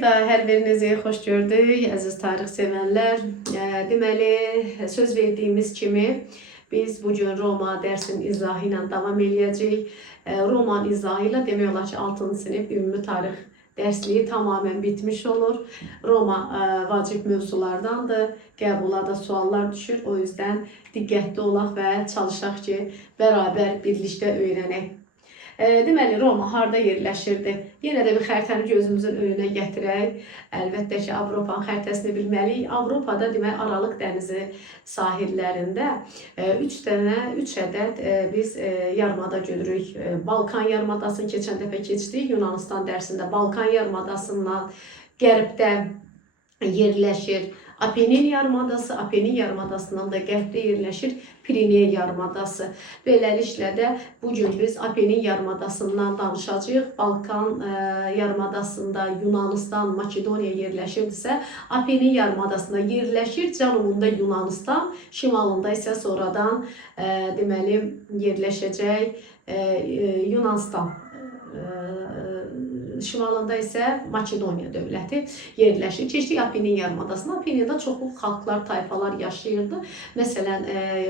Bir daha hər birinizi xoş gördük, əziz tarix sevənlər. Deməli, söz verdiyimiz kimi biz bugün Roma dərsinin izahı ilə davam edəcəyik. Roma izahı ilə demək olar ki, 6-cı sinif ümumi tarix dərsliyi tamamən bitmiş olur. Roma vacib mövzulardandır, qəbula da suallar düşür. O yüzden diqqətli olaq və çalışaq ki, bərabər birlikdə öyrənək. Deməli, Roma harda yerləşirdi? Yenə də bir xəritəni gözümüzün önünə gətirək. Əlbəttə ki, Avropanın xəritəsini bilməliyik. Avropada demək Aralıq dənizi sahillərində 3 ədəd biz yarımada görürük. Balkan yarımadasını keçən dəfə keçdik. Yunanistan dərsində Balkan yarımadasından qərbdə yerləşir Apenin yarımadası, Apenin yarımadasından da qərbdə yerləşir Piriney yarımadası. Beləliklə də bugün biz Apenin yarımadasından danışacağıq. Balkan yarımadasında Yunanistan, Makedoniya yerləşirdisə, Apenin yarımadasında yerləşir, cənubunda Yunanistan, şimalında isə sonradan deməli yerləşəcək Yunanistan. Şimalında isə Makedoniya dövləti yerləşir. Keçdik Apenin yarımadasına. Apenində çoxlu xalqlar, tayfalar yaşayırdı. Məsələn,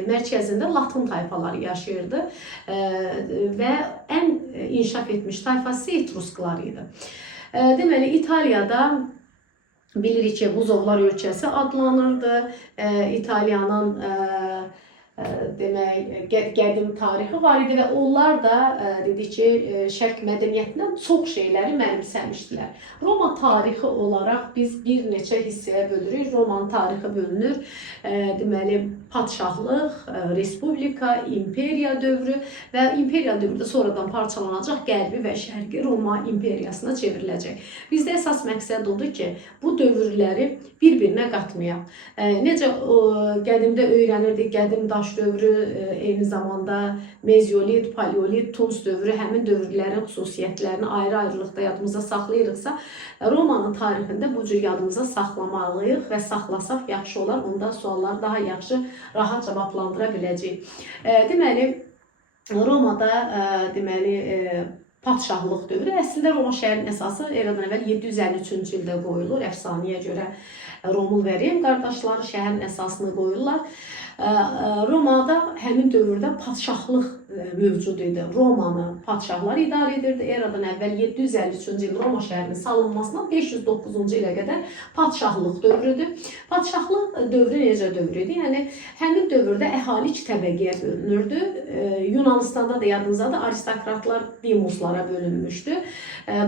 mərkəzində Latın tayfaları yaşayırdı və ən inkişaf etmiş tayfası Etrusklar idi. Deməli, İtaliyada bilirik ki, Buzovlar ölkəsi adlanırdı. İtaliyanın demək, qədim tarixi var idi və onlar da dedik ki, şərq mədəniyyətindən çox şeyləri mənimsəmişdilər. Roma tarixi olaraq biz bir neçə hissəyə bölürük. Romanın tarixi bölünür. Deməli, padşahlıq, respublika, imperiya dövrü və imperiya dövrü də sonradan parçalanacaq qərbi və şərqi Roma imperiyasına çevriləcək. Bizdə əsas məqsəd odur ki, bu dövrləri bir-birinə qatmayaq. Necə qədimdə öyrənirdik, qədim daş dövrü, eyni zamanda Meziolit, Paleolit, Tunc dövrü həmin dövrlərin xüsusiyyətlərini ayrı-ayrılıqda yadımıza saxlayırıqsa, Romanın tarixində bu cür yadımıza saxlamalıyıq və saxlasaq yaxşı olar. Onda suallar daha yaxşı, rahat cavablandıra biləcəyik. Deməli, Romada padşahlıq dövrü. Əslində Roma şəhərinin əsası eradan əvvəl 753-cü ildə qoyulur. Əfsanəyə görə Romul və Rem qardaşları şəhərin əsasını qoyurlar. Romada həmin dövrdə padşahlıq mövcud idi. Romanı padşahlar idarə edirdi. Eradan əvvəl 753-cü il Roma şəhərinin salınmasına 509-cu ilə qədər padşahlıq dövrüdür. Padşahlıq dövrü necə dövr idi? Yəni, həmin dövrdə əhali iki təbəqəyə bölünürdü. Yunanistanda da yadınızda aristokratlar demuslara bölünmüşdü.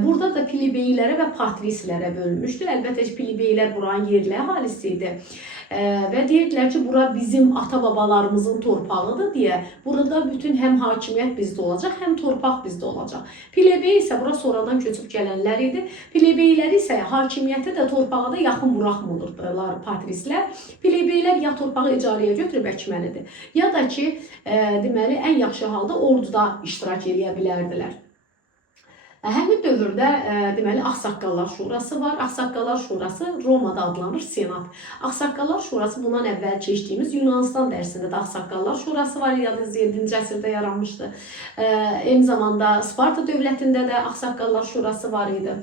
Burada da plebeylərə və patrislərə bölünmüşdü. Əlbəttə ki, plebeylər buranın yerli əhalisi idi. Və deyirdilər ki, bura bizim ata-babalarımızın torpağıdır deyə, burada bütün həm hakimiyyət bizdə olacaq, həm torpaq bizdə olacaq. Plebey isə bura sonradan köçüb gələnlər idi. Plebeyləri isə hakimiyyətə də torpağa da yaxın buraxmırdılar patrislər. Plebeylər ya torpağı icarəyə götürüb əkməlidir, ya da ki, deməli, ən yaxşı halda orduda iştirak edə bilərdilər. Həmin dövrdə deməli Ağsaqqallar Şurası var. Ağsaqqallar Şurası Romada adlanır Senat. Ağsaqqallar Şurası bundan əvvəl keçdiyimiz Yunanistan dərsində də Ağsaqqallar Şurası var. Yadınız 7-ci əsrdə yaranmışdı. Eyni zamanda Sparta dövlətində də Ağsaqqallar Şurası var idi.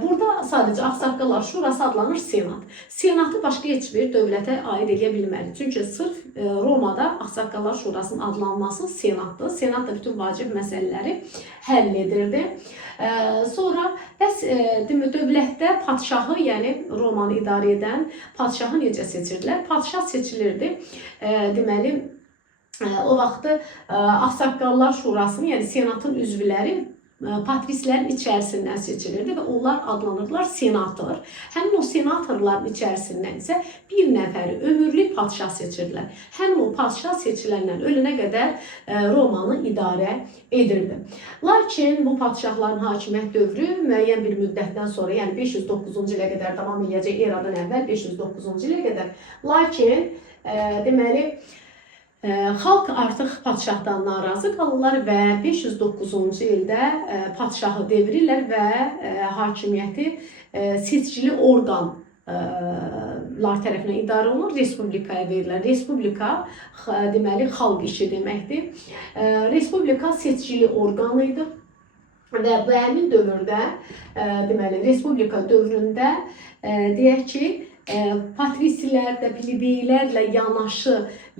Burada sadəcə Ağsaqqallar Şurası adlanır Senat. Senatı başqa heç bir dövlətə aid edə bilməli. Çünki sırf Romada Ağsaqqallar Şurasının adlanması Senatdır. Senat da bütün vacib məsələləri həll edirdi. Sonra bəs dövlətdə padşahı, yəni Romanı idarə edən padşahı necə seçirdilər? Padşah seçilirdi. Deməli, o vaxtı Ağsaqqallar Şurasının, yəni Senatın üzvləri patrislərin içərisindən seçilirdi və onlar adlanırlar senator. Həmin o senatorların içərisindən isə bir nəfəri ömürlük padşah seçirdilər. Həmin o padşah seçiləndən ölünə qədər Romanı idarə edirdi. Lakin bu padşahların hakimiyyət dövrü müəyyən bir müddətdən sonra, yəni 509-cu ilə qədər davam edəcək, eradan əvvəl 509-cu ilə qədər. Lakin deməli, xalq artıq padşahdan narazı qalırlar və 509-cu ildə padşahı devirirlər və hakimiyyəti seçkili orqanlar tərəfindən idarə olunur, respublikaya verirlər. Respublika deməli xalq işi deməkdir. Respublika seçkili orqanı idi. və bu həmin dövrdə, deməli, Respublika dövründə deyək ki, patrislərlə, plebeylərlə yanaşı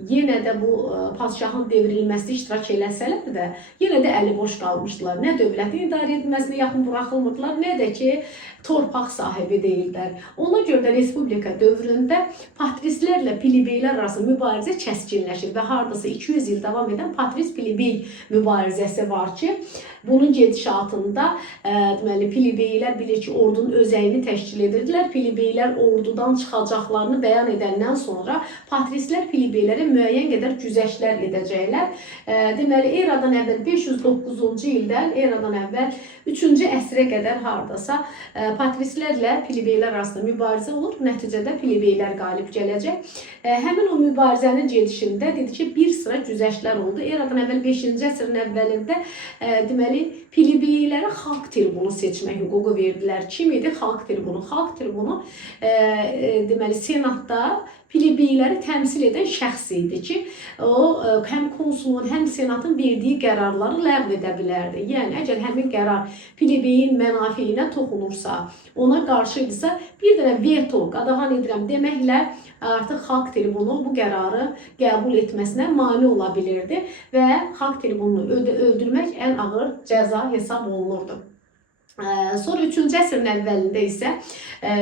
yenə də bu padşahın devrilməsi iştirak eləsələr də, yenə də əli boş qalmışdılar. Nə dövlətin idarə edilməsinə yaxın buraxılmırdılar, nə də ki, torpaq sahibi deyildilər. Ona görə də Respublika dövründə patrislərlə plebeylər arasında mübarizə kəskinləşir və hardasa 200 il davam edən patris-plebey mübarizəsi var ki, bunun gedişatında deməli, plebeylər bilir ki, ordunun özəyini təşkil edirdilər. Plebeylər ordudan çıxacaqlarını bəyan edəndən sonra patrislər plebeylərə müəyyən qədər güzəştlər edəcəklər. Deməli, eradan əvvəl 509-cu ildən eradan əvvəl 3-cü əsrə qədər hardasa patrislərlə plebeylər arasında mübarizə olur. Nəticədə plebeylər qalib gələcək. Həmin o mübarizənin gedişində dedi ki, bir sıra güzəştlər oldu. Eradan əvvəl 5-ci əsrin əvvəlində deməli, plebeylərə xalq tribunu seçmə hüququ verdilər. Kim idi xalq tribunu? Xalq tribunu deməli, senatda plebeyləri təmsil edən şəxs idi ki, o həm konsulun, həm senatın verdiyi qərarları ləğv edə bilərdi. Yəni, əgər həmin qərar plebeyin mənafeyinə toxunursa, ona qarşıydısa, bir dənə veto, qadağan edirəm deməklə artıq xalq tribunu bu qərarı qəbul etməsinə mane ola bilirdi və xalq tribununu öldürmək ən ağır cəza hesab olunurdu. Sonra 3-cü əsrin əvvəlində isə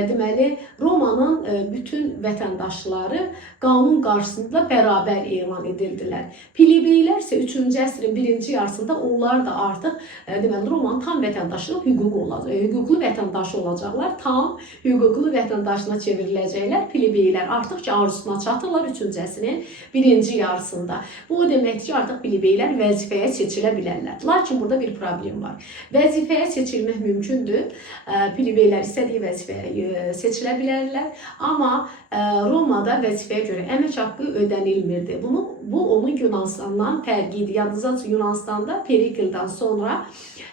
deməli, Romanın bütün vətəndaşları qanun qarşısında bərabər elan edildilər. Plebeylər isə 3-cü əsrin birinci yarısında onlar da artıq deməli, Romanın tam vətəndaşlıq hüququ olacaq, hüquqlu vətəndaşı olacaqlar, tam hüquqlu vətəndaşına çevriləcəklər. Plebeylər artıq ki, arzusuna çatırlar 3-cü əsrin birinci yarısında. Bu o deməkdir ki, artıq plebeylər vəzifəyə seçilə bilərlər. Lakin burada bir problem var. Vəzifəyə seçilmək mümkündür. Plebeylər istədiyi vəzifəyə seçilə bilərlər. Amma Romada vəzifəyə görə əmək haqqı ödənilmirdi. Bu onun Yunanıstandan fərqi idi. Yadınızda Yunanıstanda Perikldən sonra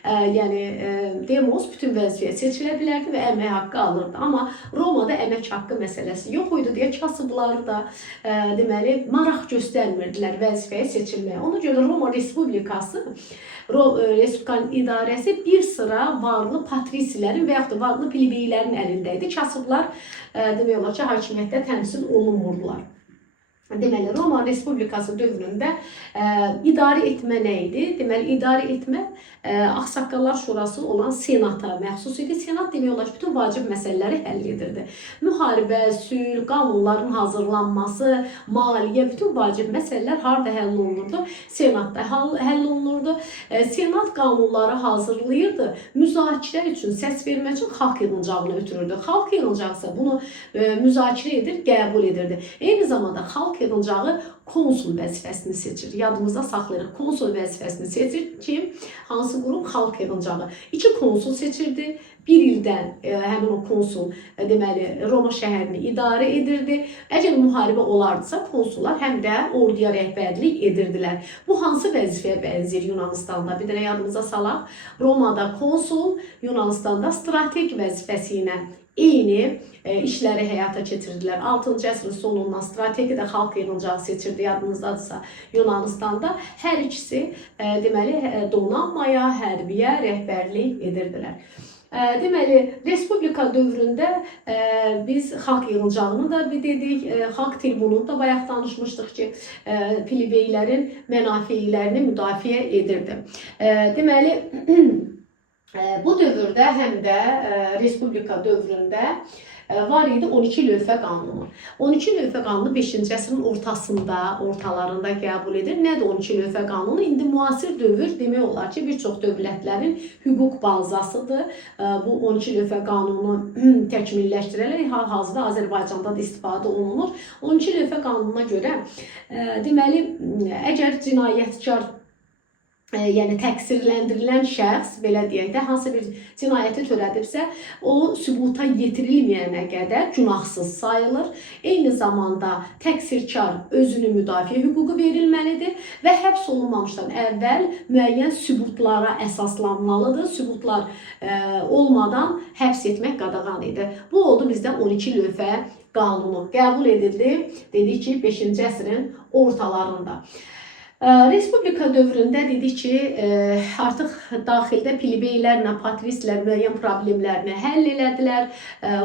yəni Demos bütün vəzifəyə seçilə bilərdi və əmək haqqı alırdı. Amma Romada əmək haqqı məsələsi yox idi deyə kasıblar da deməli maraq göstərmirdilər vəzifəyə seçilməyə. Ona görə Roma Respublikası Respublikanın idarəsi bir sıra varlı patrislərin və yaxud da varlı plebeylərin əlində idi. Kasıblar demək olar ki, hakimiyyətdə təmsil olunmurdular. Deməli, Roma Respublikası dövründə idarə etmə nə idi? Deməli, idarə etmə Ağsaqqallar Şurası olan Senata məxsus idi. Senat demək olar ki, bütün vacib məsələləri həll edirdi. Müharibə, sülh, qanunların hazırlanması, maliyyə, bütün vacib məsələlər harada həll olunurdu? Senatda həll olunurdu. Senat qanunları hazırlayırdı. Müzakirə üçün, səs vermək üçün xalq yığıncağını ötürürdü. Xalq yığıncağı isə bunu müzakirə edir, qəbul edirdi. Eyni zamanda xalq yığıncağı konsul vəzifəsini seçir. Yadımızda saxlayırıq. Konsul vəzifəsini seçir ki, hansı qurum? Xalq yığıncağı. 2 konsul seçirdi. Bir ildən həmin o konsul deməli Roma şəhərini idarə edirdi. Əgər müharibə olardısa, konsullar həm də orduya rəhbərlik edirdilər. Bu hansı vəzifəyə bənzər Yunanıstanda? Bir dənə yadımıza salaq. Romada konsul, Yunanıstanda strateq vəzifəsi ilə eyni işləri həyata keçirdilər. 6-cı əsrin sonundan strateji də xalq yığıncağı seçirdi. Yadınızdadırsa Yunanıstanda hər ikisi deməli donanmaya, hərbiyə rəhbərlik edirdilər. Deməli, Respublika dövründə biz xalq yığıncağını da dedik, xalq tribununu da bayaq danışmışdıq ki, plebeylərin mənafeylərini müdafiə edirdi. Deməli, bu dövrdə həm də Respublika dövründə var idi 12 lövhə qanunu. 12 lövhə qanunu 5-ci əsrin ortalarında qəbul edir. Nədir 12 lövhə qanunu? İndi müasir dövr demək olar ki, bir çox dövlətlərin hüquq bazasıdır. Bu 12 lövhə qanunu təkmilləşdirərək hal-hazırda Azərbaycanda da istifadə olunur. 12 lövhə qanununa görə deməli, əgər cinayətkar yəni təqsirləndirilən şəxs, belə deyək də, hansı bir cinayəti törədibsə, o sübuta yetirilməyənə qədər günahsız sayılır. Eyni zamanda təqsirkar özünü müdafiə hüququ verilməlidir və həbs olunmamışdan əvvəl müəyyən sübutlara əsaslanmalıdır. Sübutlar olmadan həbs etmək qadağan idi. Bu oldu bizdə 12 lövhə qanunu qəbul edildi. Dedik ki, 5-ci əsrin ortalarında. Respublika dövründə dedik ki, artıq daxildə plebeylərlə patrislər müəyyən problemlərini həll elədilər.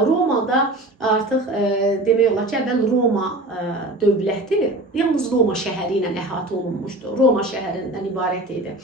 Romada artıq demək olar ki, əvvəl Roma dövləti yalnız Roma şəhəri ilə əhatə olunmuşdu. Roma şəhərindən ibarət idi.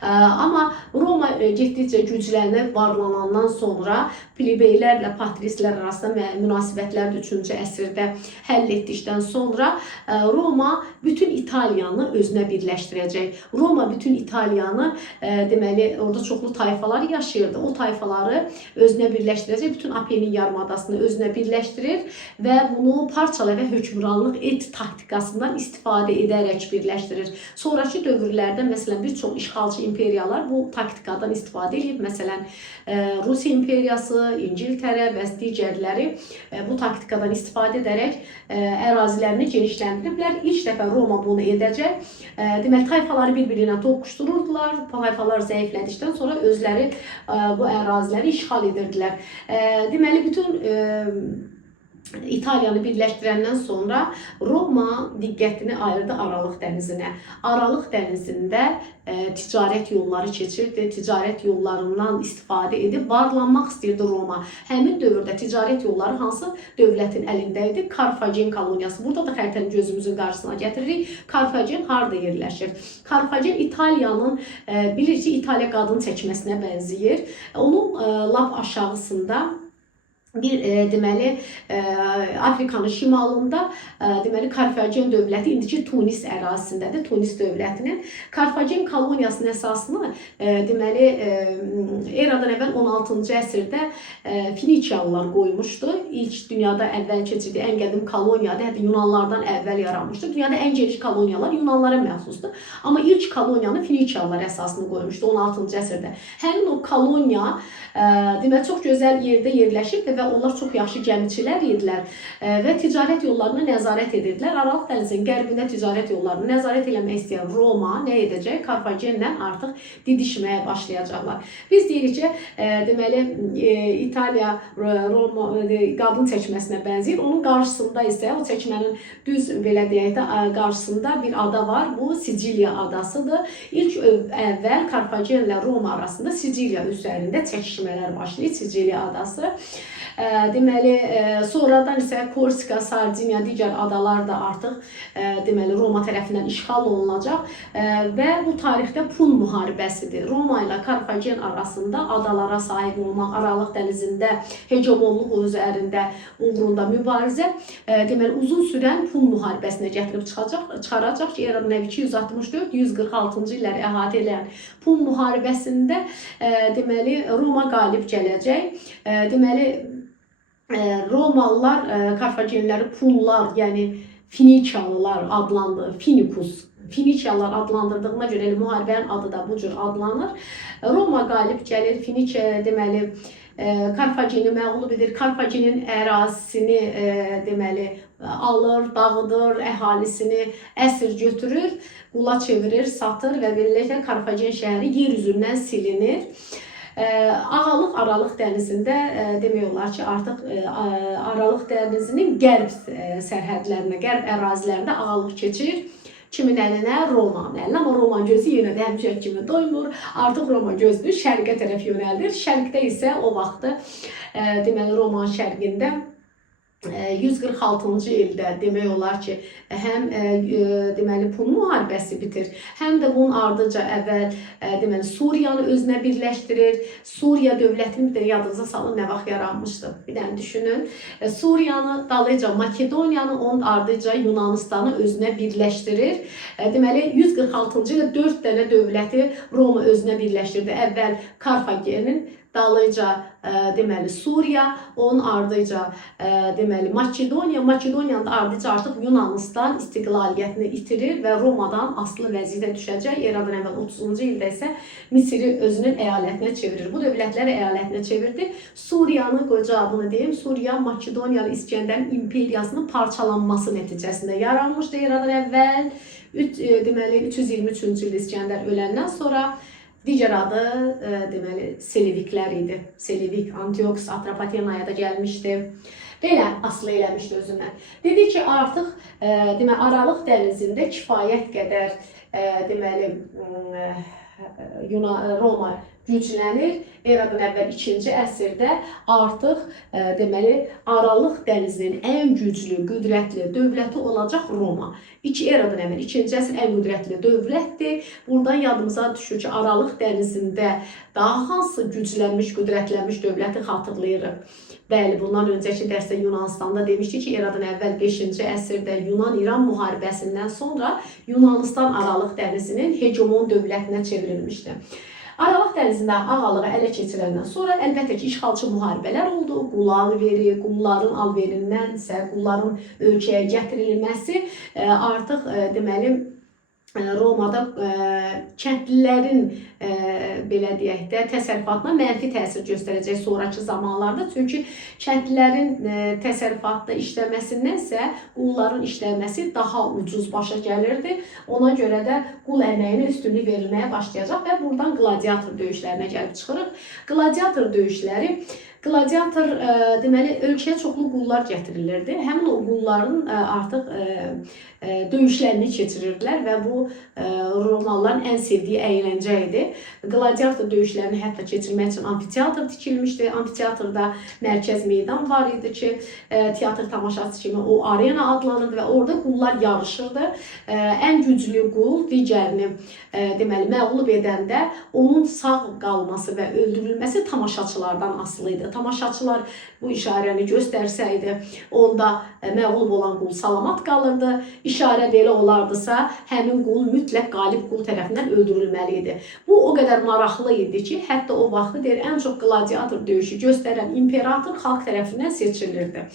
Amma Roma getdikcə güclənib, varlanandan sonra plebeylərlə patrislər arasında münasibətlər 3-cü əsrdə həll etdikdən sonra Roma bütün İtaliyanı özünə birləşdirəcək. Roma bütün İtaliyanı, deməli, orada çoxlu tayfalar yaşayırdı. O tayfaları özünə birləşdirəcək, bütün Apenin yarımadasını özünə birləşdirir və bunu parçala və hökmranlıq et taktikasından istifadə edərək birləşdirir. Sonraki dövrlərdə, məsələn, bir çox işğalçı imperiyalar bu taktikadan istifadə edib. Məsələn, Rusiya imperiyası, İngiltərə və digərləri bu taktikadan istifadə edərək ərazilərini genişləndiriblər. İlk dəfə Roma bunu edəcək. Deməli, tayfaları bir-birinə toqquşdururdular. Tayfalar zəiflədikdən sonra özləri bu əraziləri işğal edirdilər. Deməli, bütün İtaliyanı birləşdirəndən sonra Roma diqqətini ayırdı Aralıq dənizinə. Aralıq dənizində ticarət yolları keçirdi. Ticarət yollarından istifadə edib varlanmaq istəyirdi Roma. Həmin dövrdə ticarət yolları hansı dövlətin əlində idi? Karfagen koloniyası. Burada da xəritəni gözümüzün qarşısına gətiririk. Karfagen harada yerləşir? Karfagen İtaliyanın, bilirik ki, İtaliya qadın çəkməsinə bənzəyir. Onun lap aşağısında bir deməli Afrikanın şimalında deməli Karfagen dövləti indiki Tunis ərazisindədir. Tunis dövlətinin Karfagen koloniyasının əsasını deməli eradan əvvəl 16-cı əsrdə Finikiyalılar qoymuşdu. İlk dünyada əvvəl keçirdi, ən qədim koloniyadır. Hətta Yunanlardan əvvəl yaranmışdı. Dünyada ən geniş koloniyalar Yunanlara məxsusdur. Amma ilk koloniyanı Finikiyalılar əsasını qoymuşdu 16-cı əsrdə. Həmin o koloniya deməli çox gözəl yerdə yerləşirdi və onlar çox yaxşı gəmiçilər idilər və ticarət yollarına nəzarət edirdilər. Aralıq dənizinin qərbində ticarət yollarını nəzarət eləmək istəyən Roma nə edəcək? Karfagenlə artıq didişməyə başlayacaqlar. Biz deyirik ki, deməli İtaliya Roma qadın çəkməsinə bənzəyir. Onun qarşısında isə o çəkmənin düz belə deyək də qarşısında bir ada var. Bu Siciliya adasıdır. İlk əvvəl Karfagenlə Roma arasında Siciliya üzərində çəkişmələr başlayır. Siciliya adası. Deməli, sonradan isə Korsika, Sardiniya, digər adalar da artıq deməli Roma tərəfindən işğal olunacaq və bu tarixdə Pun müharibəsidir. Roma ilə Karfagen arasında adalara sahib olmaq, Aralıq dənizində hegemonluq üzərində uğrunda mübarizə deməli uzun sürən Pun müharibəsinə gətirib çıxaracaq ki, eradan əvvəl 264-146-cı illəri əhatə edən Pun müharibəsində deməli Roma qalib gələcək. Deməli Romalılar Karfagenləri Punlar, yəni Finikiyalılar adlandı, Finikiyalılar adlandırdığına görə müharibənin adı da bu cür adlanır. Roma qalib gəlir, Finikiya deməli Karfageni məğlub edir. Karfagenin ərazisini deməli alır, dağıdır, əhalisini əsir götürür, qula çevirir, satır və beləliklə Karfagen şəhəri yer üzündən silinir. Ağalıq Aralıq dənizində demək olar ki, artıq Aralıq dənizinin qərb sərhədlərinə, qərb ərazilərində ağalıq keçir. Kimin əlinə? Romanın əlinə. Amma Roman gözü yenə də həmişə kimi doymur. Artıq Roma gözlü şərqə tərəf yönəldir. Şərqdə isə o vaxtı deməli Roman şərqində 146-cı ildə demək olar ki, həm deməli Pun müharibəsi bitir, həm də bunun ardıca əvvəl deməli Suriyanı özünə birləşdirir. Suriya dövlətini bir də yadınıza salın nə vaxt yaranmışdı. Bir dənə düşünün. Suriyanı dalıca Makedoniyanı, onun ardıca Yunanistanı özünə birləşdirir. Deməli 146-cı ildə 4 dənə dövləti Roma özünə birləşdirdi. Əvvəl Karfagenin, dalıca deməli Suriya, onun ardıca deməli Makedoniya, Makedoniyanın ardıca artıq Yunanistan istiqlaliyyətini itirir və Romadan asılı vəziyyətə düşəcək. Eradan əvvəl 30-cu ildə isə Misiri özünün əyalətinə çevirir. Bu dövlətləri əyalətinə çevirdi. Suriyanı, qoca adını deyim, Suriya Makedoniyalı İskəndərin imperiyasının parçalanması nəticəsində yaranmışdı. Eradan əvvəl deməli 323-cü ildə İskəndər öləndən sonra Digər adı deməli Seleviklər idi. Selevik, Antiox, Atropatenaya da gəlmişdi. Belə asılı eləmişdi özündən. Dedi ki, artıq deməli Aralıq dənizində kifayət qədər deməli Roma güclənir. Eradan əvvəl 2-ci əsrdə artıq deməli Aralıq dənizinin ən güclü, qüdrətli dövləti olacaq Roma. Eradan əvvəl 2-ci əsr ən qüdrətli dövlətdir. Buradan yadımıza düşür ki, Aralıq dənizində daha hansı güclənmiş, qüdrətlənmiş dövləti xatırlayırıq. Bəli, bundan öncəki dərsdə Yunanıstanda demişdik ki, eradan əvvəl 5-ci əsrdə Yunan-İran müharibəsindən sonra Yunanistan Aralıq dənizinin hegemon dövlətinə çevrilmişdi. Aralıq dənizində ağalığı ələ keçirəndən sonra əlbəttə ki, işğalçı müharibələr oldu. Qul alveri, qulların alverindən isə qulların ölkəyə gətirilməsi artıq deməli Romada kəndlilərin belə deyək də təsərrüfatına mənfi təsir göstərəcək sonraki zamanlarda. Çünki kəndlilərin təsərrüfatda işləməsindənsə qulların işləməsi daha ucuz başa gəlirdi. Ona görə də qul əməyinə üstünlük verilməyə başlayacaq və buradan qladiator döyüşlərinə gəlib çıxırıq. Qladiator döyüşləri deməli ölkəyə çoxlu qullar gətirilirdi. Həmin o qulların artıq döyüşlərini keçirirdilər və bu Romalıların ən sevdiyi əyləncə idi. Qladiator döyüşlərini hətta keçirmək üçün amfiteatr tikilmişdi. Amfiteatrda mərkəz meydan var idi ki, teatr tamaşası kimi o arena adlanırdı və orada qullar yarışırdı. Ən güclü qul digərini deməli məğlub edəndə onun sağ qalması və öldürülməsi tamaşaçılardan asılı idi. Tamaşaçılar bu işarəni göstərsəydi, onda məğlub olan qul salamat qalırdı. İşarə belə olardısa, həmin qul mütləq qalib qul tərəfindən öldürülməli idi. Bu o qədər maraqlı idi ki, hətta o vaxtı ən çox qladiator döyüşü göstərən imperator xalq tərəfindən seçilirdi,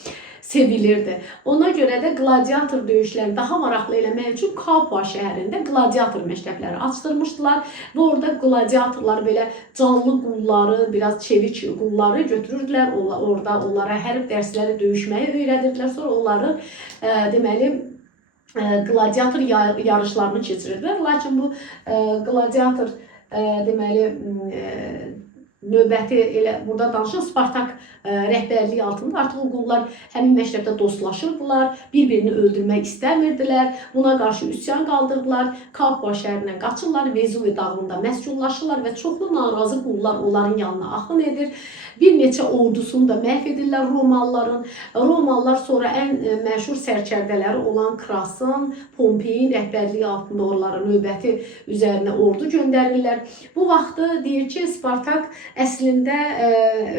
sevilirdi. Ona görə də qladiator döyüşlərini daha maraqlı eləmək üçün Capua şəhərində qladiator məktəbləri açdırmışdılar və orada qladiatorlar belə canlı qulları, biraz çevik qulları götürürdülər. Orada onlara hərb dərsləri, döyüşməyi öyrədirdilər. Sonra onları deməli qladiator yarışlarını keçirirdilər. Lakin bu qladiator deməli növbəti elə burada danışan Spartak rəhbərliyi altında artıq o qullar həmin məktəbdə dostlaşırdılar, bir-birini öldürmək istəmirdilər, buna qarşı üsyan qaldırdılar, Capua şəhərindən qaçırlar, Vezuvi dağında məskunlaşırlar və çoxlu narazı qullar onların yanına axın edir. Bir neçə ordusunu da məhv edirlər Romalıların. Romalılar sonra ən məşhur sərkərdələri olan Krasın, Pompeyin rəhbərliyi altında onlara növbəti üzərinə ordu göndərirlər. Bu vaxtı deyir ki, Spartak əslində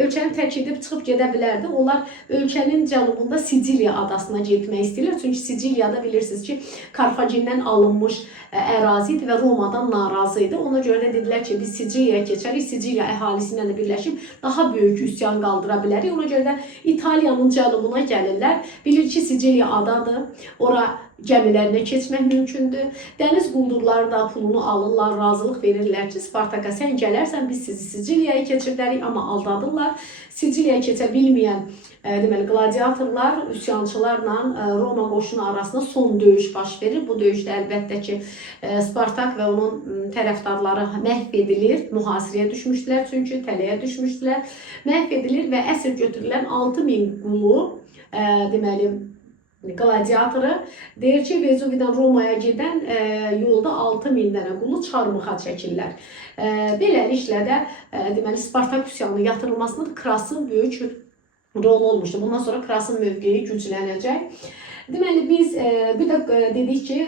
ölkəni tərk edib çıxıb gedə bilərdi. Onlar ölkənin cənubunda Siciliya adasına getmək istəyirlər. Çünki Siciliyada bilirsiniz ki, Karfagendən alınmış ərazi idi və Romadan narazı idi. Ona görə də dedilər ki, biz Siciliyaya keçərik, Siciliya əhalisi ilə də birləşib daha böyük üsyan qaldıra bilərik. Ona görə də İtaliyanın cənubuna gəlirlər. Bilir ki, Siciliya adadır. Ora gəmilərinə keçmək mümkündür. Dəniz quldurları da pulunu alırlar, razılıq verirlər ki, Spartaka sən gələrsən, biz sizi Siciliyaya keçirdərik, amma aldadırlar. Siciliyaya keçə bilməyən deməli qladiatorlar üsyançılarla Roma qoşunu arasında son döyüş baş verir. Bu döyüşdə əlbəttə ki, Spartak və onun tərəfdarları məhv edilir, mühasirəyə düşmüşdülər, çünki tələyə düşmüşdülər. Məhv edilir və əsir götürülən 6000 qulu deməli qladiatoru deyir ki, Vezuvidən Romaya gedən yolda 6000 dənə qulu çarmıxa çəkirlər. Beləliklə də deməli Spartak üsyanının yatırılmasında Krasın böyük rol olmuşdu. Bundan sonra Krasın mövqeyi güclənəcək. Deməli biz bir də dedik ki,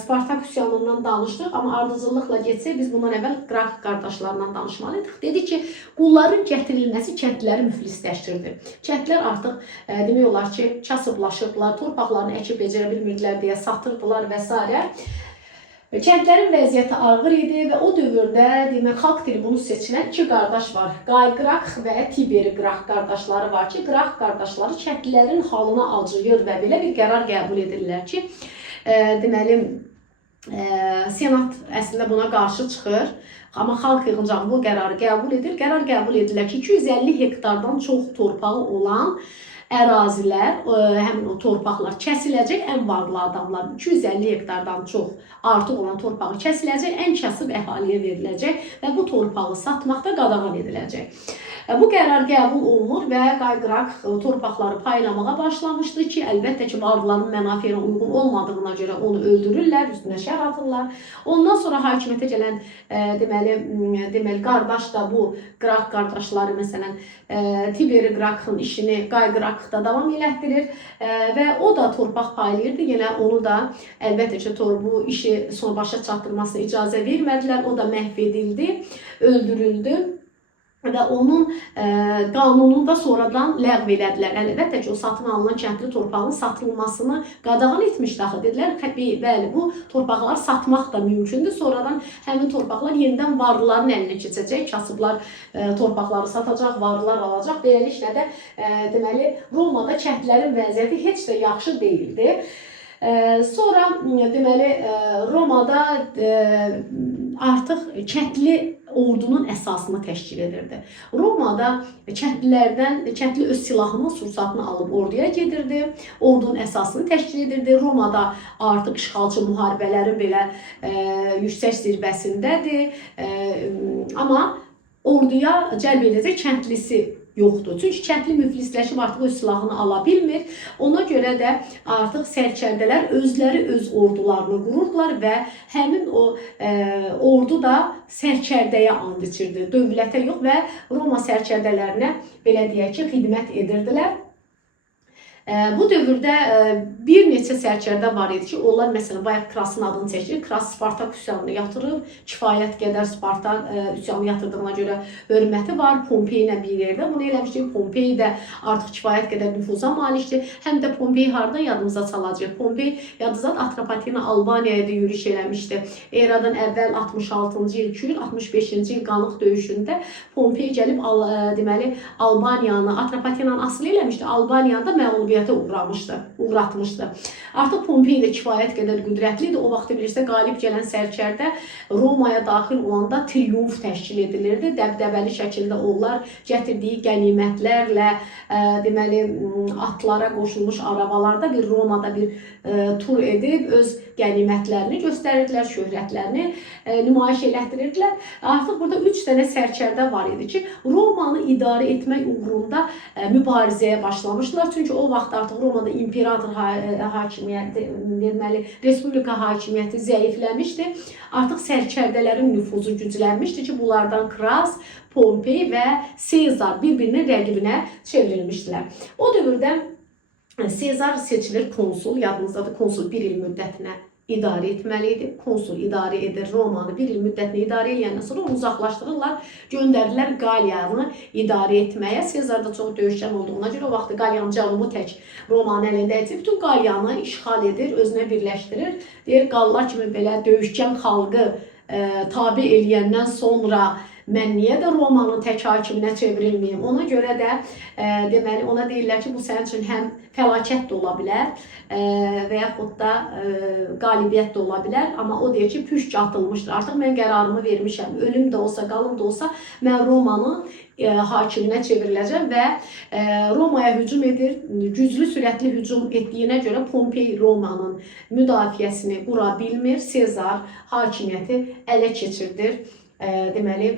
Spartak üsyanından danışdıq, amma ardıcıllıqla getsək biz bundan əvvəl Qrak qardaşlarından danışmalıydıq. Dedik ki, qulların gətirilməsi kəndliləri müflisləşdirdi. Kəndlilər artıq demək olar ki, kasıblaşırdılar, torpaqlarını əkib becərə bilmirdilər deyə satırdılar və s. Kəndlərin vəziyyəti ağır idi və o dövrdə demək xalq tribunu seçilən iki qardaş var. Qay Qrak və Tiberi Qrak qardaşları var ki, Qrak qardaşları kəndlilərin halına acıyır və belə bir qərar qəbul edirlər ki, deməli Senat əslində buna qarşı çıxır. Amma xalq yığıncağı bu qərarı qəbul edir. Qərar qəbul edirlər ki, 250 hektardan çox torpağı olan ərazilər, həmin o torpaqlar kəsiləcək, ən varlı adamlar 250 hektardan çox artıq olan torpağı kəsiləcək, ən kasıb əhaliyə veriləcək və bu torpağı satmaqda qadağan ediləcək. Bu qərar qəbul olunur və Qayqıraq torpaqları paylamağa başlamışdı ki, əlbəttə ki, varlıların mənafeyinə uyğun olmadığına görə onu öldürürlər, üstünə şər atırlar. Ondan sonra hakimiyyətə gələn deməli qardaş da bu Qıraq qardaşları məsələn Tiberi Qıraqın işini Qayqıraqda davam elətdirir və o da torpaq paylayırdı. Yenə onu da əlbəttə ki, bu işi son başa çatdırmasına icazə vermədilər. O da məhv edildi, öldürüldü. Və onun qanununu da sonradan ləğv elədilər. Əlbəttə ki, o satın alınan kəndli torpağın satılmasını qadağan etmişdi axı. Dedilər ki, bəli, bu torpaqları satmaq da mümkündür. Sonradan həmin torpaqlar yenidən varlıların əlinə keçəcək. Kasıblar torpaqları satacaq, varlılar alacaq. Beləliklə də deməli Romada kəndlərin vəziyyəti heç də yaxşı deyildi. Sonra deməli Romada artıq kəndli ordunun əsasını təşkil edirdi. Romada kəndli öz silahını, sursatını alıb orduya gedirdi. Ordunun əsasını təşkil edirdi. Romada artıq işğalçı müharibələrin belə yüksək zirvəsindədir. Amma orduya cəlb edəcək kəndlisi yoxdur. Çünki kəndli müflisləşib artıq öz silahını ala bilmir. Ona görə də artıq sərkərdələr özləri öz ordularını qururdular və həmin o ordu da sərkərdəyə and içirdi. Dövlətə yox və Roma sərkərdələrinə belə deyək ki, xidmət edirdilər. Bu dövrdə bir neçə sərkərdə var idi ki, onlar məsələn bayaq Krasın adını çəkir. Kras Spartak üsyanını yatırıb, kifayət qədər Spartak üsyanını yatırdığına görə hörməti var. Pompey ilə bir yerdə bunu eləmişdi. Pompey də artıq kifayət qədər nüfuza malikdir. Həm də Pompey harda yadımıza salacaq? Pompey yadınızda Atropatena Albaniyaya da yürüş eləmişdi. Eradan əvvəl 66-cı il, 265-ci il Qanıq döyüşündə Pompey gəlib deməli Albaniyanı, Atropatenanı asılı eləmişdi. Albaniyanı da məğlubiyyətə uğratmışdı. Artıq Pompey də kifayət qədər qüdrətlidir. O vaxt bilirsə qalib gələn sərkərdə Romaya daxil olanda triumf təşkil edilirdi. Dəbdəbəli şəkildə onlar gətirdiyi qənimətlərlə deməli atlara qoşulmuş arabalarda bir Romada bir tur edib öz qənimətlərini göstərirdilər, şöhrətlərini nümayiş elətdirirdilər. Artıq burada 3 dənə sərkərdə var idi ki, Romanı idarə etmək uğrunda mübarizəyə başlamışdılar. Çünki o vaxt artıq Romada imperator hakimiyyəti, deməli, respublika hakimiyyəti zəifləmişdi. Artıq sərkərdələrin nüfuzu güclənmişdi ki, bunlardan Kras, Pompey və Sezar bir-birinin rəqibinə çevrilmişdilər. O dövrdə Sezar seçilir konsul, yadınızdadır, konsul 1 il müddətinə idarə etməli idi. Konsul idarə edir Romanı 1 il müddətini idarə edəndən sonra onu uzaqlaşdırırlar, göndərirlər Qaliyanı idarə etməyə. Sezar da çox döyüşkən olduğuna görə o vaxt Qaliyanın cənubu tək Romanın əlində idi. Bütün Qaliyanı işğal edir, özünə birləşdirir. Deyir, Qallar kimi belə döyüşkən xalqı tabe eləyəndən sonra mən niyə də Romanın tək hakiminə çevrilməyim? Ona görə də deməli ona deyirlər ki, bu sənin üçün həm fəlakət də ola bilər və yaxud da qalibiyyət də ola bilər. Amma o deyir ki, püşk atılmışdır. Artıq mən qərarımı vermişəm. Ölüm də olsa, qalım da olsa mən Romanın hakiminə çevriləcəm və Romaya hücum edir. Güclü, sürətli hücum etdiyinə görə Pompey Romanın müdafiəsini qura bilmir. Sezar hakimiyyəti ələ keçirdir. Deməli,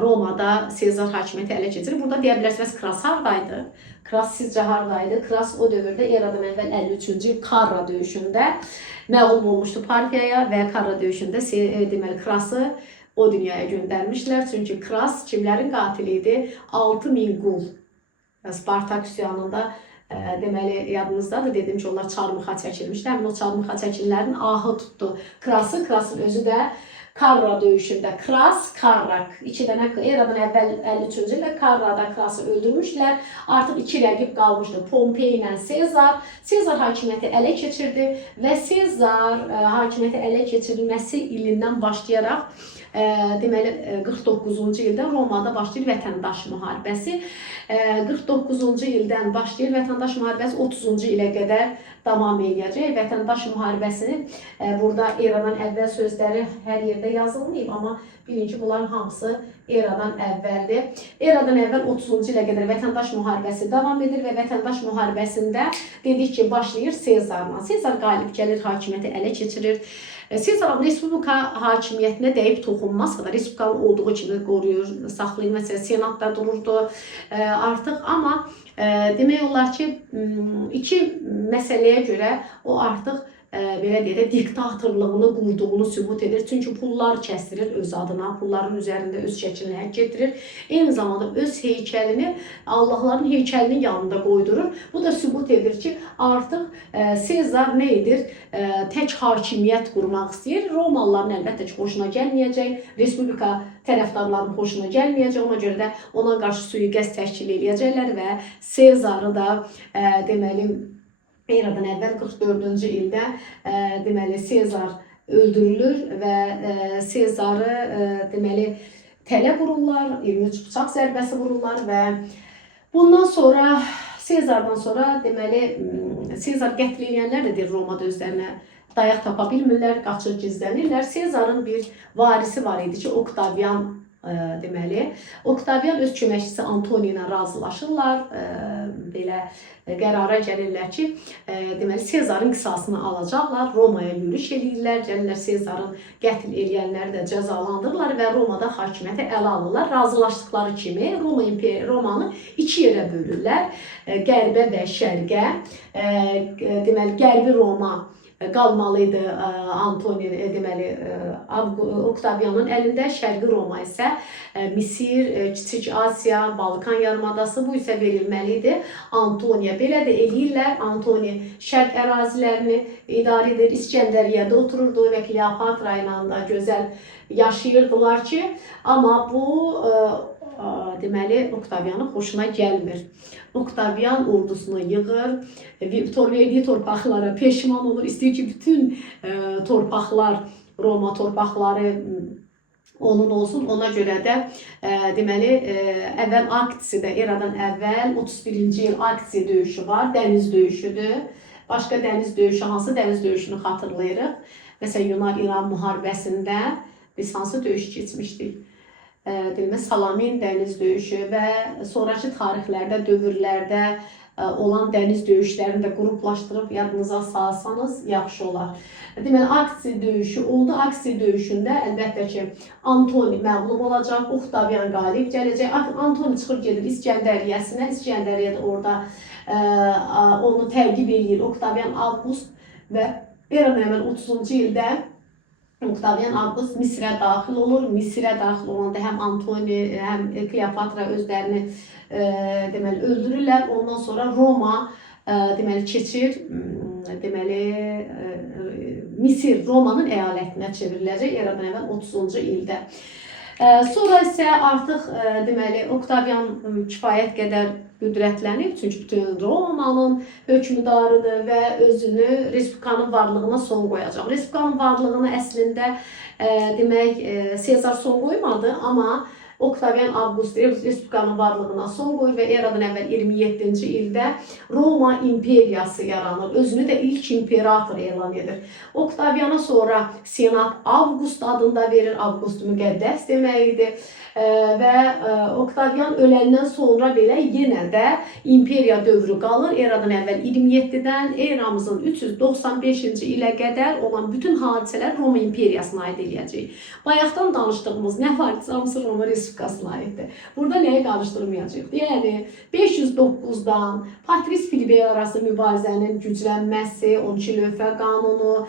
Romada Sezar hakimiyyəti ələ keçirir. Burada deyə bilərsiniz, Kras hardaydı? Kras sizcə hardaydı? Kras o dövrdə eradan əvvəl 53-cü il Karra döyüşündə məğlub olmuşdu Parfiyaya və Karra döyüşündə deməli Krası o dünyaya göndərmişlər. Çünki Kras kimlərin qatili idi? 6000 qul. Spartak üsyanında deməli yadınızdadır, dedim ki, onlar çarmıxa çəkilmişlər. Həmin o çarmıxa çəkilənlərin ahı tutdu Krası. Krasın özü də Karra döyüşündə Kras, Karrak, 2 dənə eradan əvvəl 53-cü ildə Karrada Krası öldürmüşlər. Artıq 2 rəqib qalmışdı, Pompey ilə Sezar. Sezar hakimiyyəti ələ keçirdi və Sezar hakimiyyəti ələ keçirilməsi ilindən başlayaraq deməli 49-cu ildə Romada başlayır vətəndaş müharibəsi. 49-cu ildən başlayır vətəndaş müharibəsi 30-cu ilə qədər davam edəcək. Vətəndaş müharibəsini burada eradan əvvəl sözləri hər yerdə yazılmayıb, amma bilin ki, bunların hamısı eradan əvvəldir. Eradan əvvəl 30-cu ilə qədər vətəndaş müharibəsi davam edir və vətəndaş müharibəsində dedik ki, başlayır Sezarla. Sezar qalib gəlir, hakimiyyəti ələ keçirir. Sezar Respublika hakimiyyətinə dəyib toxunmaz qədər Respublikanın olduğu kimi qoruyur, saxlayır. Məsələn, Senatda dururdu artıq, amma demək olar ki, iki məsələyə görə o artıq belə deyək də diktatorluğunu qurduğunu sübut edir. Çünki pullar kəsdirir öz adına, pulların üzərində öz şəklini həkk etdirir. Eyni zamanda öz heykəlini Allahların heykəlinin yanında qoydurur. Bu da sübut edir ki, artıq Sezar nə edir? Tək hakimiyyət qurmaq istəyir. Romalıların əlbəttə ki, xoşuna gəlməyəcək, Respublika tərəfdarlarının xoşuna gəlməyəcək. Ona görə də ona qarşı sui-qəsd təşkil edəcəklər və Sezarı da deməli eradan əvvəl 44-cü ildə deməli Sezar öldürülür və Sezarı deməli tələ vururlar, 23 bıçaq zərbəsi vururlar və bundan sonra Sezardan sonra deməli Sezar qətl edənlər də deyir Romada özlərinə dayaq tapa bilmirlər, qaçır gizlənirlər. Sezarın bir varisi var idi ki, Oktavian deməli. Oktavian öz köməkçisi Antoni ilə razılaşırlar. Belə qərara gəlirlər ki, deməli Sezarın qisasını alacaqlar. Romaya yürüş edirlər. Gəlirlər Sezarın qətl edənləri də cəzalandırırlar və Romada hakimiyyəti ələ alırlar. Razılaşdıqları kimi Romanı iki yerə bölürlər. Qərbə və şərqə. Deməli Qərbi Roma qalmalıydı Antoni deməli Oktavianın əlində, Şərqi Roma isə Misir, Kiçik Asiya, Balkan yarımadası bu isə verilməli idi Antoniya. Belə də eləyirlər. Antoni şərq ərazilərini idarə edir, İskəndəriyyədə otururdu və Kleopatra ilə də gözəl yaşayırdılar ki, amma bu deməli Oktavianın xoşuna gəlmir. Oktavian ordusunu yığır, verdiyi torpaqlara peşman olur, istəyir ki, bütün torpaqlar, Roma torpaqları onun olsun. Ona görə də deməli əvvəl aksiyada, eradan əvvəl 31-ci il aksiya döyüşü var, dəniz döyüşüdür. Başqa dəniz döyüşü, hansı dəniz döyüşünü xatırlayırıq? Məsələn, Yunan-İran müharibəsində biz hansı döyüş keçmişdik? Deməli, Salamin dəniz döyüşü və sonraki tarixlərdə, dövrlərdə olan dəniz döyüşlərini də qruplaşdırıb yadınıza salsanız yaxşı olar. Deməli, aksiya döyüşü oldu. Aksiya döyüşündə əlbəttə ki, Antoni məğlub olacaq, Oktavian qalib gələcək. Antoni çıxır gedir İskəndəriyyəsinə. İskəndəriyyədə orada onu təqib edir Oktavian Avqust və eradan əvvəl 30-cu ildə Oktavian Avqust Misrə daxil olur. Misrə daxil olanda həm Antoni, həm Kleopatra özlərini deməli öldürürlər. Ondan sonra Roma deməli keçir, deməli Misir Romanın əyalətinə çevriləcək eradan əvvəl 30-cu ildə. Sonra isə artıq deməli Oktavian kifayət qədər qüdrətlənib, çünki bütün Romanın hökmdarıdır və özünü Respublikanın varlığına son qoyacaq. Respublikanın varlığına əslində demək Sezar son qoymadı, amma Oktavian Avqust Respublikanın varlığına son qoyur və eradan əvvəl 27-ci ildə Roma imperiyası yaranır. Özünü də ilk imperator elan edir. Oktaviana sonra Senat Avqust adında verir. Avqust müqəddəs deməkdir. Və Oktavian öləndən sonra belə yenə də imperiya dövrü qalır. Eradan əvvəl 27-dən eramızın 395-ci ilə qədər olan bütün hadisələr Roma imperiyasına aid ediləcək. Bayaqdan danışdığımız nə var? Hamısı Roma Respublikasına aiddir. Burada nəyi qarışdırmayacaq? Yəni 509-dan Patris Filibey arası mübarizənin güclənməsi, 12 lövhə qanunu,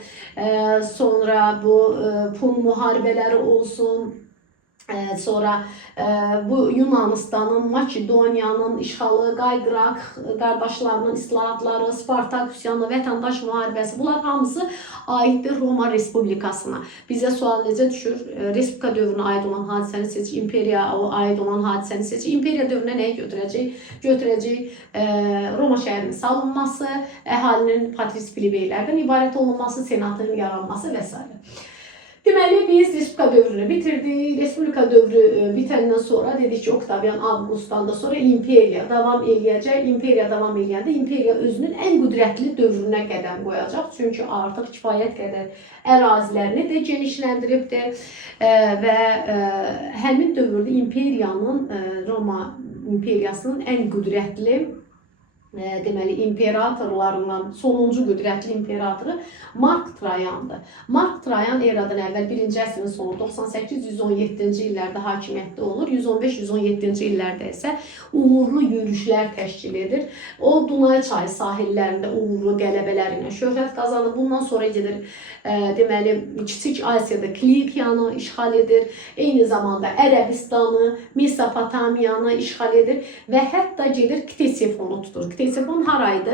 sonra bu Pun müharibələri olsun, sonra bu Yunanistanın, Makedoniyanın işğalı, Qayqıraq qardaşlarının islahatları, Spartak üsyanı, vətəndaş müharibəsi, bunlar hamısı aiddir Roma Respublikasına. Bizə sual necə düşür? Respublika dövrünə aid olan hadisəni seç, imperiya aid olan hadisəni seç. İmperiya dövrünə nəyi götürəcək? Götürəcək Roma şəhərinin salınması, əhalinin Patris Filibeylərdən ibarət olunması, senatın yaranması və s. Deməli, biz Respublika dövrünü bitirdik. Respublika dövrü bitəndən sonra dedik ki, Oktavian Avqustdan da sonra imperiya davam eləyəcək. İmperiya davam eləyəndə imperiya özünün ən qüdrətli dövrünə qədəm qoyacaq. Çünki artıq kifayət qədər ərazilərini də genişləndiribdir və həmin dövrdə imperiyanın, Roma imperiyasının ən qüdrətli deməli imperatorlarından sonuncu qüdrətli imperatoru Mark Trayandır. Mark Trayan eradan əvvəl 1-ci əsrin sonu 98-117-ci illərdə hakimiyyətdə olur. 115-117-ci illərdə isə uğurlu yürüşlər təşkil edir. O Dunay çayı sahillərində uğurlu qələbələri ilə şöhrət qazanır. Bundan sonra gedir deməli Kiçik Asiyada Kilikiyanı işğal edir. Eyni zamanda Ərəbistanı, Mesopotamiyanı işğal edir və hətta gedir Ktesifonu tutur. Ktesifon haraydı?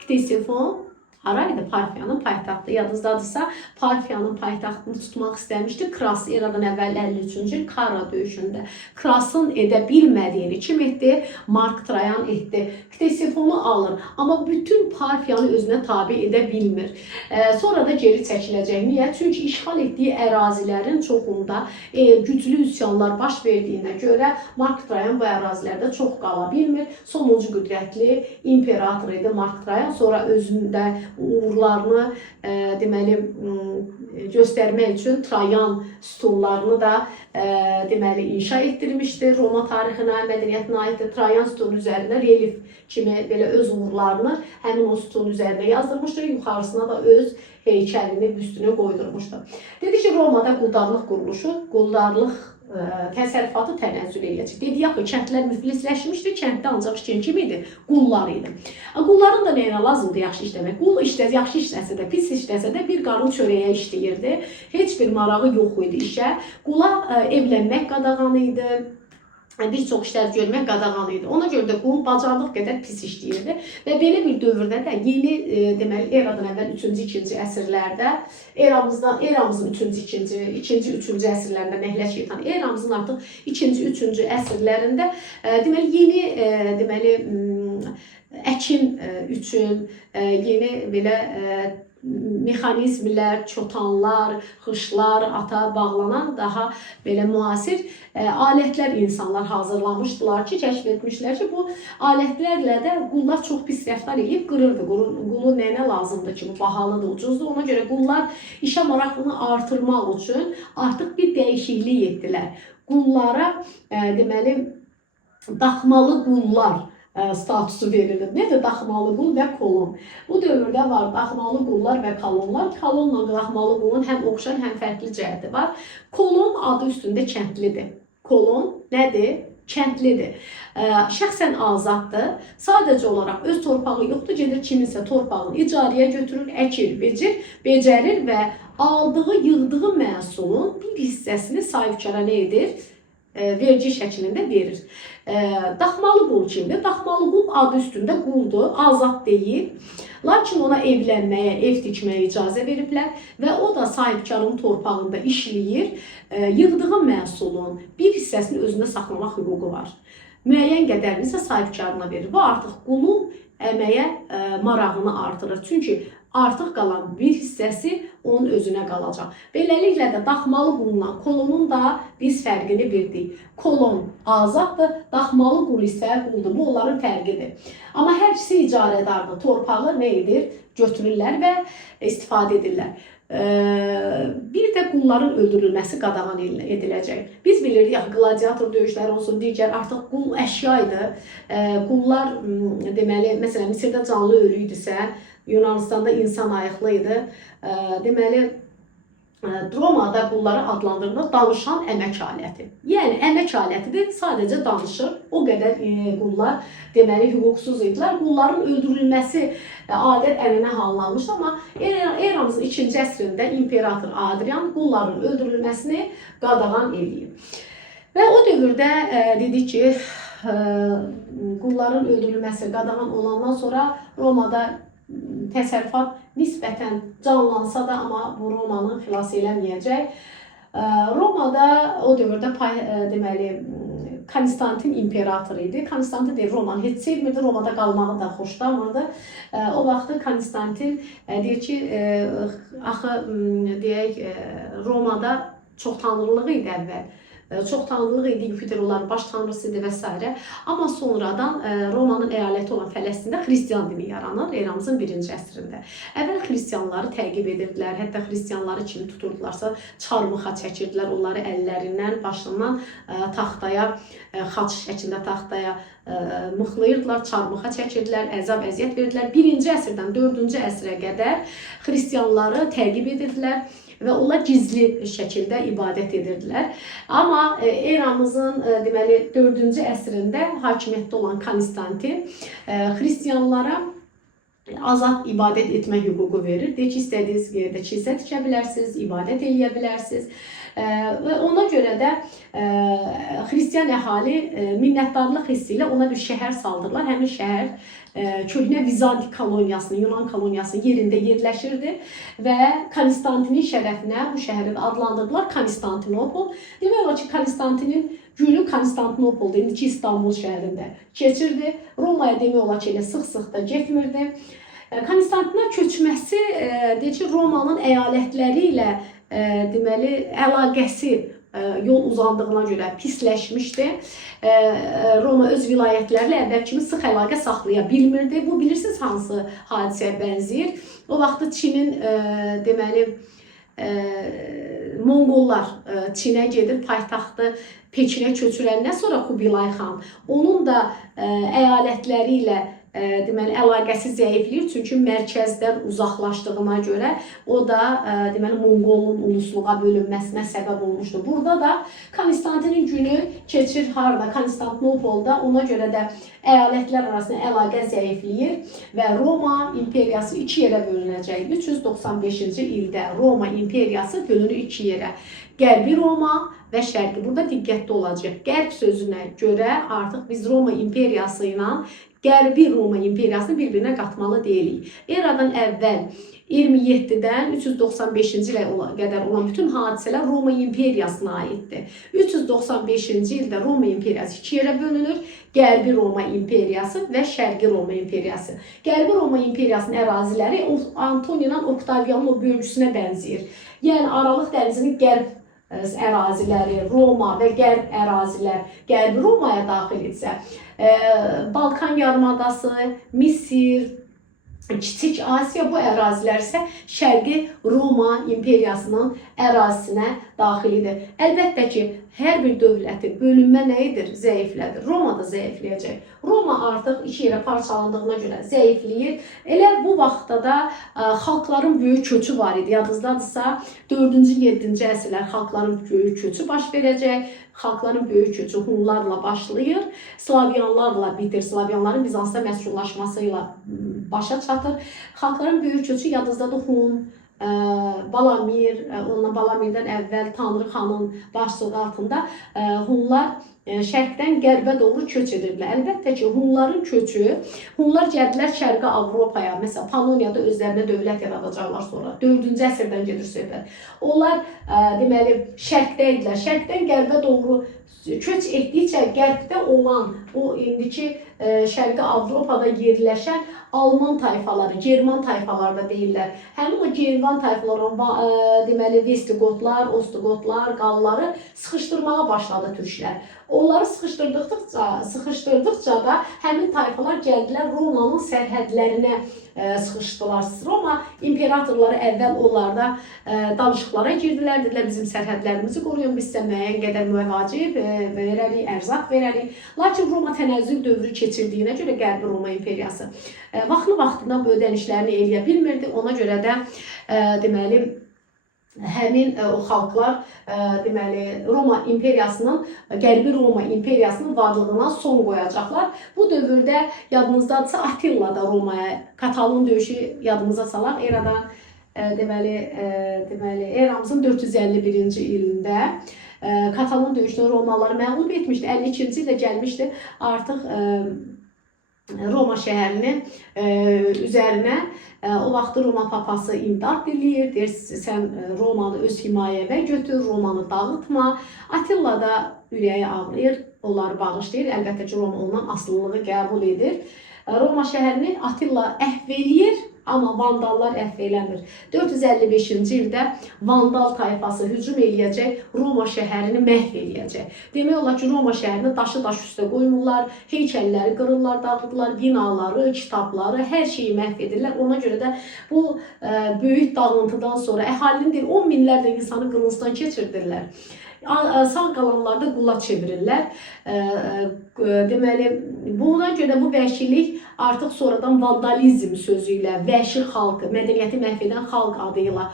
Ktesifon haraydı? Parfiyanın paytaxtı. Yadınızdadırsa, Parfiyanın paytaxtını tutmaq istəmişdi. Kras eradan əvvəl 53-cü il Kara döyüşündə. Krasın edə bilmədiyini kim etdi? Mark Trayan etdi. Ktesifonu alır. Amma bütün Parfiyanı özünə tabi edə bilmir. Sonra da geri çəkiləcək. Niyə? Çünki işğal etdiyi ərazilərin çoxunda güclü üsyanlar baş verdiyinə görə Mark Trayan bu ərazilərdə çox qala bilmir. Sonuncu qüdrətli imperator idi Mark Trayan. Sonra özündə uğurlarını deməli göstərmək üçün Trayan sütunlarını da deməli inşa etdirmişdir. Roma tarixinə, mədəniyyətinə aiddir. Trayan sütunu üzərində relief kimi belə öz uğurlarını həmin o sütun üzərində yazdırmışdır. Yuxarısına da öz heykəlini, büstünü qoydurmuşdur. Dedi ki, Romada quldarlıq quruluşu, quldarlıq təsərrüfatı tənəzzül eləyəcək. Dedi, yaxı, kəndlər müflisləşmişdir, kənddə ancaq işçin kim idi? Qullar idi. Qulların da nəyinə lazımdır yaxşı işləmək? Qul yaxşı işləsə də, pis işləsə də bir qarın çörəyə işləyirdi. Heç bir marağı yox idi işə. Qula evlənmək qadağan idi. Bir çox işlər görmək qadağan idi. Ona görə də qul bacardıq qədər pis işləyirdi. Və belə bir dövrdə də yeni, deməli, eradan əvvəl 3-cü, 2-ci əsrlərdə, eramızın 3-cü, 2-ci əsrlərində Nəhlət şeytan, eramızın artıq 2-ci, 3-cü əsrlərində deməli, yeni, deməli, əkin üçün, yeni belə mexanizmlər, çotanlar, xışlar, ata bağlanan daha belə müasir alətlər insanlar hazırlamışdılar ki, kəşf etmişlər ki, bu alətlərlə də qullar çox pis rəftar edib qırırdı. Qulu nəyinə lazımdır ki, bu bahalıdır, ucuzdur. Ona görə qullar işə maraqlılığını artırmaq üçün artıq bir dəyişiklik etdilər. Qullara deməli daxmalı qullar statusu verildi. Nədir daxmalı qul və kolon? Bu dövrdə var daxmalı qullar və kolonlar. Kolonla daxmalı qulun həm oxşar, həm fərqli cəhəti var. Kolon adı üstündə kəndlidir. Kolon nədir? Kəndlidir. Şəxsən azaddır. Sadəcə olaraq öz torpağı yoxdur. Gedir kiminsə torpağını icarəyə götürür, əkir, becərir və aldığı, yığdığı məhsulun bir hissəsini sahibkara nə edir? Vergi şəklində verir. Daxmalı qul kimdir? Daxmalı qul adı üstündə quldur, azad deyil. Lakin ona evlənməyə, ev tikməyə icazə veriblər və o da sahibkarın torpağında işləyir. Yığdığı məhsulun bir hissəsini özündə saxlamaq hüququ var. Müəyyən qədərini isə sahibkarına verir. Bu artıq qulun əməyə marağını artırır. Çünki artıq qalan bir hissəsi onun özünə qalacaq. Beləliklə də daxmalı qulla kolonun da biz fərqini bildik. Kolon azaddır, daxmalı qul isə quldur. Bu onların fərqidir. Amma hər ikisi icarədardır. Torpağı nə edir? Götürürlər və istifadə edirlər. Bir də qulların öldürülməsi qadağan ediləcək. Biz bilirik, gladiator döyüşləri olsun, digər artıq qul əşya idi. Qullar deməli, məsələn, Misirdə canlı ölü idisə, Yunanistanda insan ayıqlı idi. Deməli, Romada qulları adlandırılır danışan əmək aləti. Yəni, əmək alətidir, sadəcə danışır. O qədər qullar deməli hüquqsuz idilər. Qulların öldürülməsi adət ənənə hallanmışdı, amma eramızın 2-ci əsrində imperator Adrian qulların öldürülməsini qadağan eləyib. Və o dövrdə dedik ki, qulların öldürülməsi qadağan olandan sonra Romada təsərrüfat nisbətən canlansa da, amma bu Romanı xilas eləməyəcək. Romada o dövrdə deməli Konstantin imperator idi. Konstantin deyir Romanı heç sevmirdi, Romada qalmağı da xoşlamırdı. O vaxtı Konstantin deyir ki, axı deyək Romada çox tanrılıq idi əvvəl. Çox tanrılıq idi, Yupiter onların baş tanrısı idi və s. Amma sonradan Romanın əyaləti olan Fələstində xristian dini yaranır eramızın 1-ci əsrində. Əvvəl xristianları təqib edirdilər, hətta xristianları kimi tuturdularsa çarmıxa çəkirdilər, onları əllərindən, başından taxtaya, xaç şəklində taxtaya mıxlayırdılar, çarmıxa çəkirdilər, əzab əziyyət verdilər. 1-ci əsrdən 4-cü əsrə qədər xristianları təqib edirdilər və onlar gizli şəkildə ibadət edirdilər. Amma eramızın deməli 4-cü əsrində hakimiyyətdə olan Konstantin xristianlara azad ibadət etmə hüququ verir. Deyir ki, istədiyiniz yerdə kilsə tikə bilərsiniz, ibadət eləyə bilərsiniz. Və ona görə də xristian əhali minnətdarlıq hissi ilə ona bir şəhər saldırırlar. Həmin şəhər köhnə Vizanti koloniyasının, Yunan koloniyasının yerində yerləşirdi və Konstantinin şərəfinə bu şəhəri adlandırdılar Konstantinopol. Demək olar ki, Konstantinin günü Konstantinopolda, indiki İstanbul şəhərində keçirdi. Romaya demək olar ki, elə sıx-sıx da getmirdi. Konstantina köçməsi deyir ki, Romanın əyalətləri ilə deməli əlaqəsi yol uzandığına görə pisləşmişdi. Roma öz vilayətlərlə əvvəl kimi sıx əlaqə saxlaya bilmirdi. Bu bilirsiniz hansı hadisəyə bənzəyir? O vaxtı Çinin deməli Monqollar Çinə gedir, paytaxtı Pekinə köçürəndən sonra Kubilay xan onun da əyalətləri ilə deməli əlaqəsi zəifləyir, çünki mərkəzdən uzaqlaşdığına görə o da deməli Monqolun ulusluğa bölünməsinə səbəb olmuşdu. Burada da Konstantinin günü keçir harda? Konstantinopolda. Ona görə də əyalətlər arasında əlaqə zəifləyir və Roma imperiyası 2 yerə bölünəcək. 395-ci ildə Roma imperiyası bölünür 2 yerə. Qərbi Roma və Şərqi. Burada diqqətli olacaq. Qərb sözünə görə artıq biz Roma imperiyası ilə Qərbi Roma imperiyasını bir-birinə qatmalı deyilik. Eradan əvvəl 27-dən 395-ci ilə qədər olan bütün hadisələr Roma imperiyasına aiddir. 395-ci ildə Roma imperiyası 2 yerə bölünür. Qərbi Roma imperiyası və Şərqi Roma imperiyası. Qərbi Roma imperiyasının əraziləri Antoninan Oktavianın o bölgüsünə bənzəyir. Yəni Aralıq dənizinin qərb əraziləri, Roma və qərb ərazilər Qərbi Romaya daxil etsə, Balkan yarımadası, Misir, Kiçik Asiya bu ərazilər isə Şərqi Roma imperiyasının ərazisinə daxilidir. Əlbəttə ki, hər bir dövlətin bölünmə nəyidir? Zəiflədir. Roma da zəifləyəcək. Roma artıq 2 yerə parçalandığına görə zəifləyir. Elə bu vaxtda da xalqların böyük köçü var idi. Yadınızdadırsa 4-cü, 7-ci əsrlər xalqların böyük köçü baş verəcək. Xalqların böyük köçü Hunlarla başlayır, Slavyanlarla bitir. Slavyanların Bizansda məskunlaşmasıyla başa çatır. Xalqların böyük köçü yadınızdadır Hun, Balamir, ondan Balamirdən əvvəl Tanrı xanın başçılığı altında Hunlar şərqdən qərbə doğru köç edirdilər. Əlbəttə ki, Hunların köçü, Hunlar gəldilər Şərqi Avropaya, məsələn, Poloniyada özlərinə dövlət yaradacaqlar sonra. 4-cü əsrdən gedir söhbət. Onlar deməli şərqdə idilər. Şərqdən qərbə doğru köç etdikcə qərbdə olan o indiki Şərqi Avropada yerləşən Alman tayfaları, German tayfaları da deyirlər. Həmin o German tayfaları, deməli Vestigotlar, Ostigotlar, Qalları sıxışdırmağa başladı türklər. Onları sıxışdırdıqca da həmin tayfalar gəldilər Romanın sərhədlərinə sıxışdılar. Roma imperatorları əvvəl onlarda danışıqlara girdilər, dedilər bizim sərhədlərimizi qoruyun, biz sizə müəyyən qədər müvacib verərik, ərzaq verərik. Lakin Roma tənəzzül dövrü keçirdiyinə görə Qərbi Roma imperiyası vaxtından bu ödənişlərini eləyə bilmirdi. Ona görə də deməli həmin o xalqlar deməli Roma imperiyasının, Qərbi Roma imperiyasının varlığına son qoyacaqlar. Bu dövrdə yadınızdadırsa Attila da Romaya, Katalon döyüşü yadımıza salaq. Eradan deməli eramızın 451-ci ilində Katalon döyüşünü Romalıları məğlub etmişdi. 52-ci ildə gəlmişdi. Artıq Roma şəhərinin üzərinə o vaxtı Roma papası imdad diləyir. Deyir, sən Romanı öz himayəvə götür, Romanı dağıtma. Attila da ürəyi ağrıyır. onları bağışlayır. Əlbəttə ki, Roma ondan asılılığı qəbul edir. Roma şəhərini Attila əhv eləyir, amma Vandallar əhv eləmir. 455-ci ildə Vandal tayfası hücum eləyəcək, Roma şəhərini məhv eləyəcək. Demək olar ki, Roma şəhərini daşı daş üstə qoymurlar, heykəlləri qırırlar, dağıdırlar, binaları, kitabları, hər şeyi məhv edirlər. Ona görə də bu böyük dağıntıdan sonra əhalinin 10 minlərlə insanı qılıncdan keçirdirlər. Sağ qalanlarda qula çevirirlər. Deməli, buna görə bu vəhşilik artıq sonradan vandalizm sözü ilə vəhşi xalq, mədəniyyəti məhv edən xalq adı ilə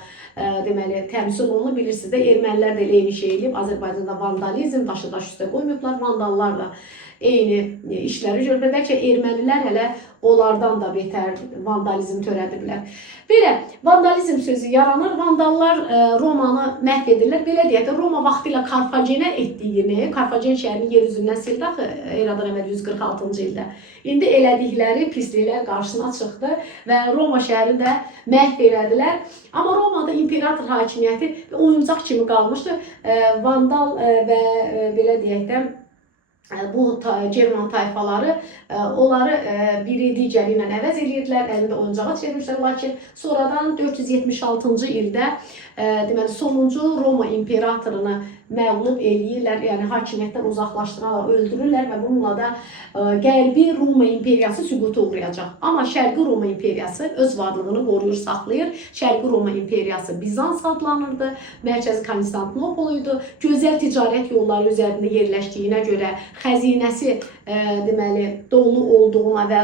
deməli təmsil olunur. Bilirsiniz də, ermənilər də elə eyni şey eləyib. Azərbaycanda vandalizm, daşı daş üstə qoymayıblar, vandallar da eyni işləri görür. Bəlkə ermənilər hələ onlardan da betər vandalizm törədiblər. Belə vandalizm sözü yaranır. Vandallar Romanı məhv edirlər. Belə deyək də, Roma vaxtilə Karfagenə etdiyini, Karfagen şəhərini yer üzündən sildi axı eradan əvvəl 146-cı ildə. İndi elədikləri pisliklər qarşısına çıxdı və Roma şəhərini də məhv elədilər. Amma Romada imperator hakimiyyəti oyuncaq kimi qalmışdı. Vandal və belə deyək də, bu German tayfaları onları biri digəri ilə əvəz edirdilər, əlində oyuncağa çevirmişlər. Lakin sonradan 476-cı ildə deməli sonuncu Roma imperatorunu məğlub eləyirlər, yəni hakimiyyətdən uzaqlaşdırarlar, öldürürlər və bununla da Qərbi Roma imperiyası süquta uğrayacaq. Amma Şərqi Roma imperiyası öz varlığını qoruyur, saxlayır. Şərqi Roma imperiyası Bizans adlanırdı, mərkəzi Konstantinopol idi. Gözəl ticarət yolları üzərində yerləşdiyinə görə, xəzinəsi deməli dolu olduğuna və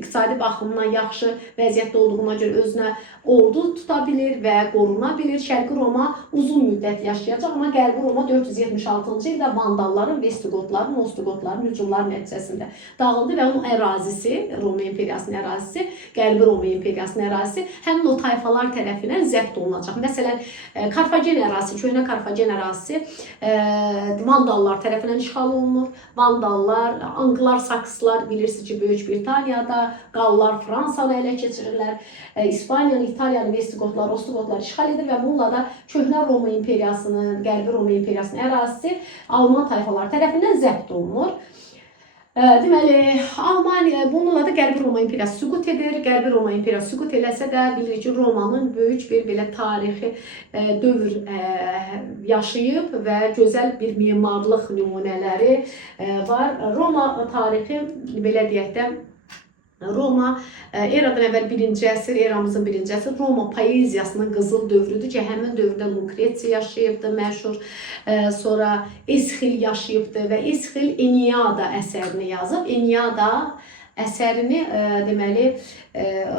iqtisadi baxımdan yaxşı vəziyyətdə olduğuna görə özünə ordu tuta bilir və qoruna bilir. Şərqi Roma uzun müddət yaşayacaq, amma Qərbi Roma 476-cı ildə Vandalların, Vestigotların, Ostigotların hücumları nəticəsində dağıldı və onun ərazisi, Roma imperiyasının ərazisi, Qərbi Roma imperiyasının ərazisi həmin o tayfalar tərəfindən zəbt olunacaq. Məsələn, Karfagen ərazisi, köhnə Karfagen ərazisi Vandallar tərəfindən işğal olunur. Vandallar, Anglar, Sakslar, bilirsiniz ki, Böyük Britaniyada, Qallar Fransanı ələ keçirirlər. İspaniyanı, İtaliyanı, Vestigotlar, Ostigotlar işğal edir və bununla da köhnə Roma imperiyasının, Qərbi Roma imperiyasının ərazisi Alman tayfaları tərəfindən zəbt olunur. Deməli, Almaniya bununla da Qərbi Roma imperiyası süqut edir. Qərbi Roma imperiyası süqut eləsə də bilirik ki, Romanın böyük bir belə tarixi dövr yaşayıb və gözəl bir memarlıq nümunələri var. Roma tarixi belə deyək də, Roma eradan əvvəl 1-ci əsr, eramızın 1-ci əsr Roma poeziyasının qızıl dövrüdür ki, həmin dövrdə Lukretsi yaşayıbdı, məşhur. Sonra Esxil yaşayıbdı və Esxil Eniada əsərini yazıb. Eniada əsərini deməli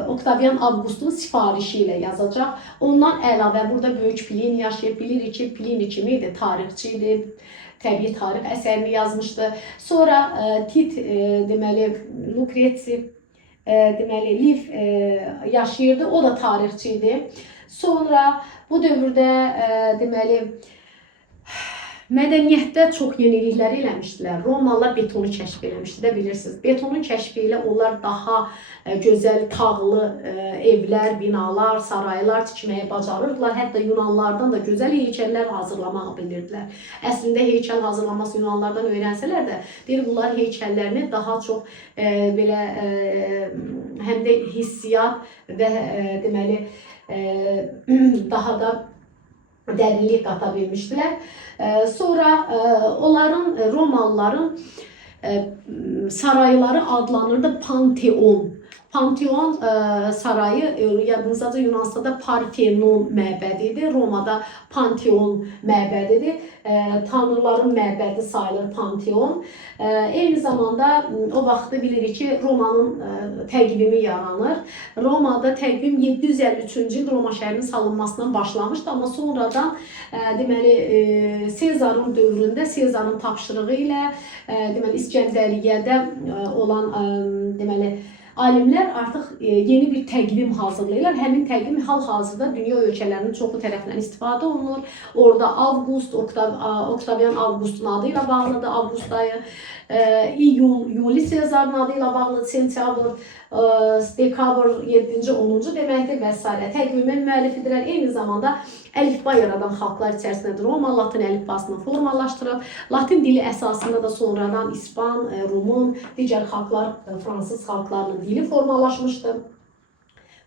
Oktavian Avqustun sifarişi ilə yazacaq. Ondan əlavə burada böyük Plini yaşayıb. Bilirik ki, Plini kimi idi, tarixçi idi. Təbii tarix əsərini yazmışdı. Sonra Tit deməli Lukretsi deməli Liv yaşayırdı. O da tarixçi idi. Sonra bu dövrdə deməli mədəniyyətdə çox yeniliklər eləmişdilər. Romalılar betonu kəşf eləmişdi də, bilirsiniz. Betonun kəşfi ilə onlar daha gözəl tağlı evlər, binalar, saraylar tikməyi bacarırdılar. Hətta Yunanlardan da gözəl heykəllər hazırlamaq bilirdilər. Əslində heykəl hazırlaması Yunanlardan öyrənsələr də, deyir bunlar heykəllərini daha çox belə həm də hissiyat və deməli daha da dərinlik qata bilmişdilər. Sonra onların, Romalıların sarayları adlanırdı Panteon. Panteon sarayı yadınızdaca Yunanistan'da Parthenon məbədidir. Romada Panteon məbədidir. Tanrıların məbədi sayılır Panteon. Eyni zamanda o vaxtı bilirik ki Romanın təqvimi yaranır. Romada təqvim 753-cü il Roma şəhərinin salınmasından başlamışdı. Amma sonradan deməli Sezarın dövründə Sezarın tapşırığı ilə deməli İskəndəriyyədə olan deməli alimlər artıq yeni bir təqvim hazırlayırlar. Həmin təqvim hal-hazırda dünya ölkələrinin çoxu tərəfindən istifadə olunur. Orada Avqust, Oktavian Avqustun adı ilə bağlıdır, Avqust ayı. iyul, Yuli Sezarın adı ilə bağlı, sentyabr, dekabr 7-ci, 10-cu deməkdir və s. Təqvimin müəllifidirlər. Eyni zamanda əlifba yaradan xalqlar içərisindədir. Roma Latin əlifbasını formalaşdırıb. Latin dili əsasında da sonradan İspan, Rumun, digər xalqlar, fransız xalqlarının dili formalaşmışdır.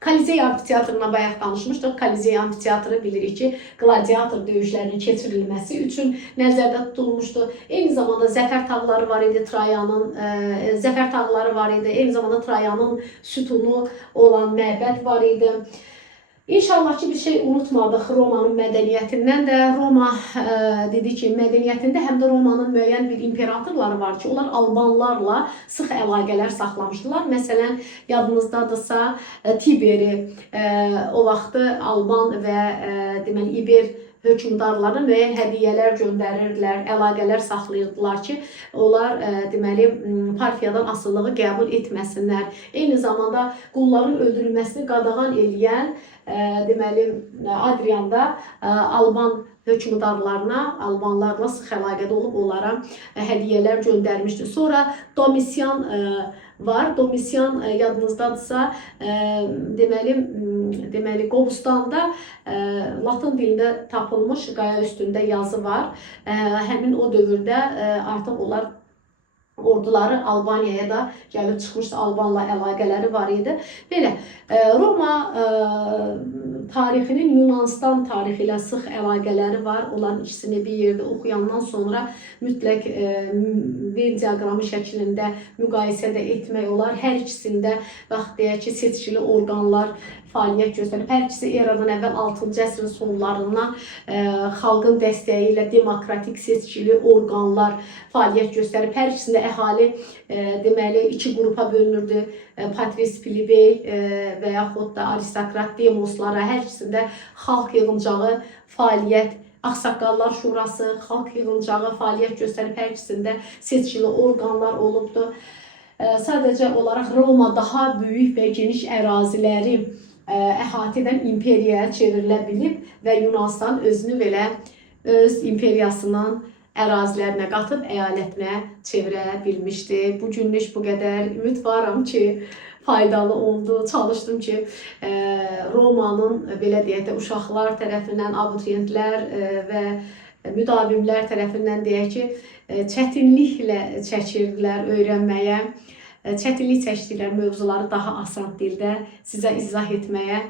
Kolizey amfiteatrına bayaq danışmışdıq. Kolizey amfiteatrı bilirik ki, gladiator döyüşlərinin keçirilməsi üçün nəzərdə tutulmuşdu. Eyni zamanda zəfər tağları var idi, zəfər tağları var idi. Eyni zamanda Trayanın sütunu olan məbəd var idi. İnşallah ki, bir şey unutmadıq Romanın mədəniyyətindən də. Roma dedi ki, mədəniyyətində həm də Romanın müəyyən bir imperatorları var ki, onlar Albanlarla sıx əlaqələr saxlamışdılar. Məsələn, yadınızdadırsa Tiberi o vaxtı Alban və deməli İber hökmdarlarına müəyyən hədiyyələr göndərirdilər, əlaqələr saxlayırdılar ki, onlar deməli Parfiyadan asılılığı qəbul etməsinlər. Eyni zamanda qulların öldürülməsini qadağan eləyən deməli Adrianda Alban hökmdarlarına, Albanlarla sıx əlaqədə olub onlara hədiyyələr göndərmişdi. Sonra Domisian var. Domisian yadınızdadırsa deməli Qobustanda Latın dilində tapılmış qaya üstündə yazı var. Həmin o dövrdə artıq onlar orduları Albaniyaya da gəlib çıxmışdı. Albanla əlaqələri var idi. Belə, Roma tarixinin Yunanistan tarixi ilə sıx əlaqələri var. Onların ikisini bir yerdə oxuyandan sonra mütləq Venn diaqramı şəklində müqayisə də etmək olar. Hər ikisində bax deyək ki, seçkili orqanlar fəaliyyət göstərir. Hər ikisi eradan əvvəl 6-cı əsrin sonlarından xalqın dəstəyi ilə demokratik seçkili orqanlar fəaliyyət göstərib. Hər ikisində əhali deməli iki qrupa bölünürdü. Patris plebey və yaxud da aristokrat demoslara, hər ikisində xalq yığıncağı fəaliyyət, Ağsaqqallar Şurası, xalq yığıncağı fəaliyyət göstərib. Hər ikisində seçkili orqanlar olubdu. Sadəcə olaraq Roma daha böyük və geniş əraziləri əhatə edən imperiyaya çevrilə bilib və Yunanistan özünü belə öz imperiyasının ərazilərinə qatıb əyalətinə çevirə bilmişdi. Bu günlük bu qədər. Ümidvaram ki, faydalı oldu. Çalışdım ki, Romanın belə deyək də uşaqlar tərəfindən, abituriyentlər və müdavimlər tərəfindən deyək ki, çətinliklə çəkirdilər öyrənməyə. Çətinlik çəkdikləri mövzuları daha asan dildə sizə izah etməyə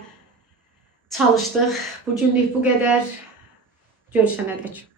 çalışdıq. Bu günlük bu qədər. Görüşənədək.